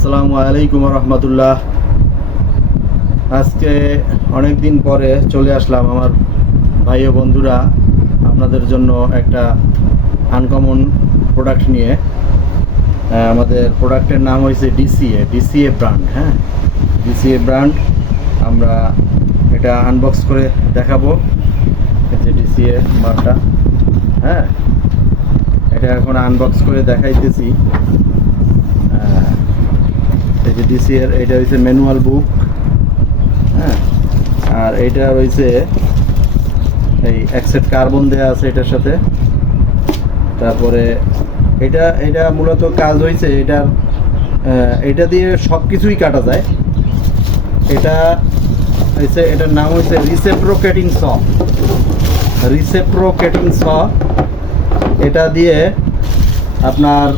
আসসালামু আলাইকুম রহমতুল্লাহ। আজকে অনেক দিন পরে চলে আসলাম আমার ভাই ও বন্ধুরা আপনাদের জন্য একটা আনকমন প্রোডাক্ট নিয়ে। আমাদের প্রোডাক্টের নাম হয়েছে ডিসিএ ব্র্যান্ড। হ্যাঁ, ডিসিএ ব্র্যান্ড। আমরা এটা আনবক্স করে দেখাবো। এই যে ডিসিএ মালটা। হ্যাঁ, এটা এখন আনবক্স করে দেখাইতেছি। এই যে ডিসিএর এটা হচ্ছে ম্যানুয়াল বুক। হ্যাঁ, আর এইটা রয়েছে এই অ্যাকসেপ্ট কার্বন দেওয়া আছে এটার সাথে। তারপরে এটা মূলত কাজ হয়েছে এটা দিয়ে সব কিছুই কাটা যায়। এটার নাম হয়েছে রিসেপ্রোকেটিং স। এটা দিয়ে আপনার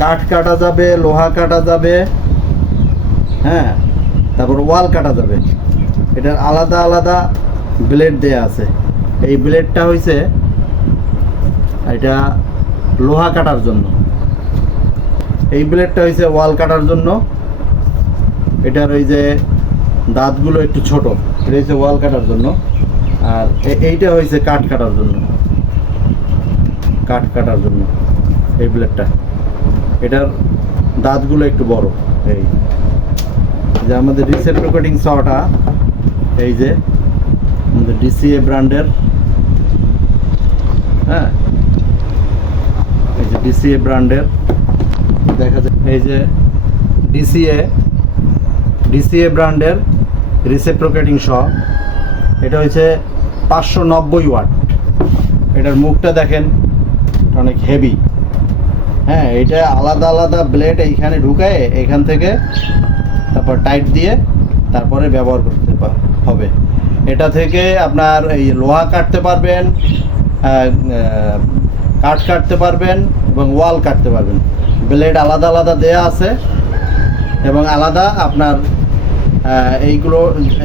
কাঠ কাটা যাবে, লোহা কাটা যাবে, হ্যাঁ, তারপর ওয়াল কাটা যাবে। এটার আলাদা আলাদা ব্লেড দেয়া আছে। এই ব্লেডটা হইছে এটা লোহা কাটার জন্য, এই ব্লেডটা হইছে ওয়াল কাটার জন্য। এটার ওই যে দাঁতগুলো একটু ছোট, এটা হচ্ছে ওয়াল কাটার জন্য। আর এইটা হইছে কাঠ কাটার জন্য, এই ব্লেডটা। এটার দাঁতগুলো একটু বড়। এই যে আমাদের রিসেপ্রোকেটিং সটা, এই যে আমাদের ডিসিএ ব্র্যান্ডের। হ্যাঁ, এই যে ডিসিএ ব্র্যান্ডের দেখা যায়। এই যে ডিসিএ ব্র্যান্ডের রিসেপ্রোকেটিং স। এটা হচ্ছে 590 ওয়াট। এটার মুখটা দেখেন, অনেক হেভি। হ্যাঁ, এটা আলাদা আলাদা ব্লেড এইখানে ঢুকায়, এখান থেকে তারপর টাইট দিয়ে তারপরে ব্যবহার করতে হবে। এটা থেকে আপনার এই লোহা কাটতে পারবেন, কাঠ কাটতে পারবেন এবং ওয়াল কাটতে পারবেন। ব্লেড আলাদা আলাদা দেয়া আছে এবং আলাদা আপনার এইগুলো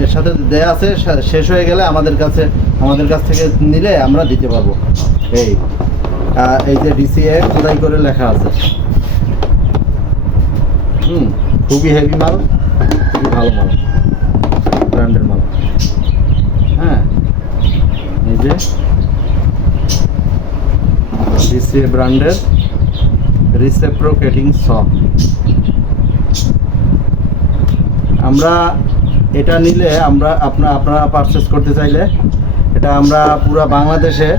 এর সাথে দেয়া আছে। শেষ হয়ে গেলে আমাদের কাছ থেকে নিলে আমরা দিতে পারবো। এই যে ডিসিএ খোদাই করে লেখা আছে। খুবই হেভি মাল, খুবই ভালো মাল, ব্র্যান্ডের মাল। হ্যাঁ, এই যে ডিসিএ ব্র্যান্ডের রিসেপ্রোকেটিং স। আমরা এটা নিলে আপনারা পারচেস করতে চাইলে এটা আমরা পুরো বাংলাদেশে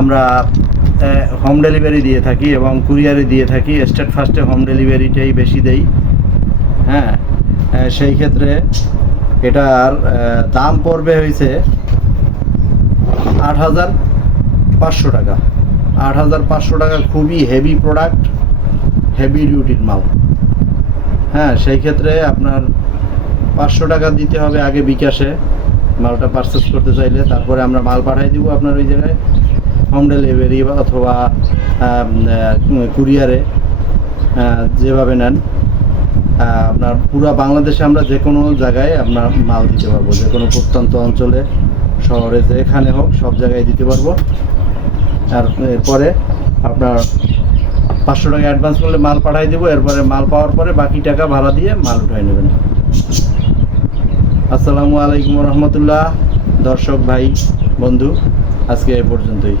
আমরা হোম ডেলিভারি দিয়ে থাকি এবং কুরিয়ারে দিয়ে থাকি। স্টেট ফার্স্টে হোম ডেলিভারিটাই বেশি দেই। হ্যাঁ, সেই ক্ষেত্রে এটার দাম পড়বে হয়েছে 8,500 টাকা। 8,500 টাকা। খুবই হেভি প্রোডাক্ট, হেভি ডিউটির মাল। হ্যাঁ, সেই ক্ষেত্রে আপনার 500 টাকা দিতে হবে আগে বিকাশে মালটা পারচেস করতে চাইলে। তারপরে আমরা মাল পাঠাই দিব আপনার ওই জায়গায় হোম ডেলিভারি অথবা কুরিয়ারে, যেভাবে নেন। আপনার পুরো বাংলাদেশে আমরা যে কোনো জায়গায় আপনার মাল দিতে পারবো, যে কোনো প্রত্যন্ত অঞ্চলে, শহরে, যেখানে হোক সব জায়গায় দিতে পারবো। আর এরপরে আপনার 500 টাকা অ্যাডভান্স করলে মাল পাঠাই দেবো। এরপরে মাল পাওয়ার পরে বাকি টাকা ভাড়া দিয়ে মাল উঠাই নেবেন। আসসালামু আলাইকুম রহমতুল্লাহ। দর্শক ভাই বন্ধু, আজকে এ পর্যন্তই।